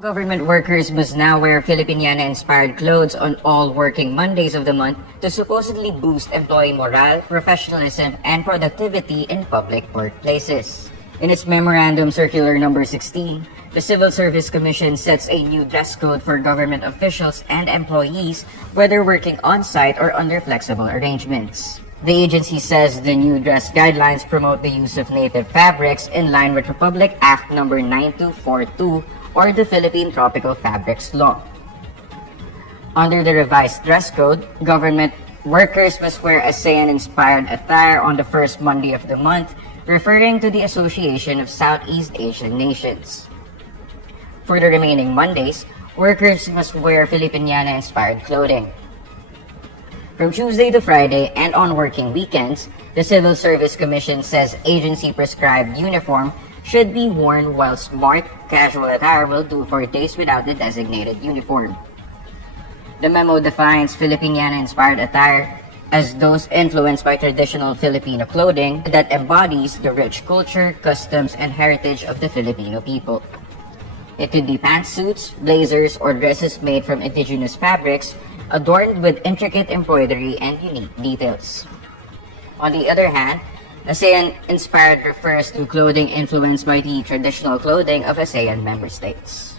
Government workers must now wear Filipiniana-inspired clothes on all working Mondays of the month to supposedly boost employee morale, professionalism, and productivity in public workplaces. In its Memorandum Circular Number 16, the Civil Service Commission sets a new dress code for government officials and employees, whether working on-site or under flexible arrangements. The agency says the new dress guidelines promote the use of native fabrics in line with Republic Act No. 9242 or the Philippine Tropical Fabrics Law. Under the revised dress code, government workers must wear ASEAN-inspired attire on the first Monday of the month, referring to the Association of Southeast Asian Nations. For the remaining Mondays, workers must wear Filipiniana-inspired clothing. From Tuesday to Friday and on working weekends, the Civil Service Commission says agency-prescribed uniform should be worn, while smart, casual attire will do for days without the designated uniform. The memo defines Filipiniana-inspired attire as those influenced by traditional Filipino clothing that embodies the rich culture, customs, and heritage of the Filipino people. It could be pantsuits, blazers, or dresses made from indigenous fabrics adorned with intricate embroidery and unique details. On the other hand, ASEAN-inspired refers to clothing influenced by the traditional clothing of ASEAN member states.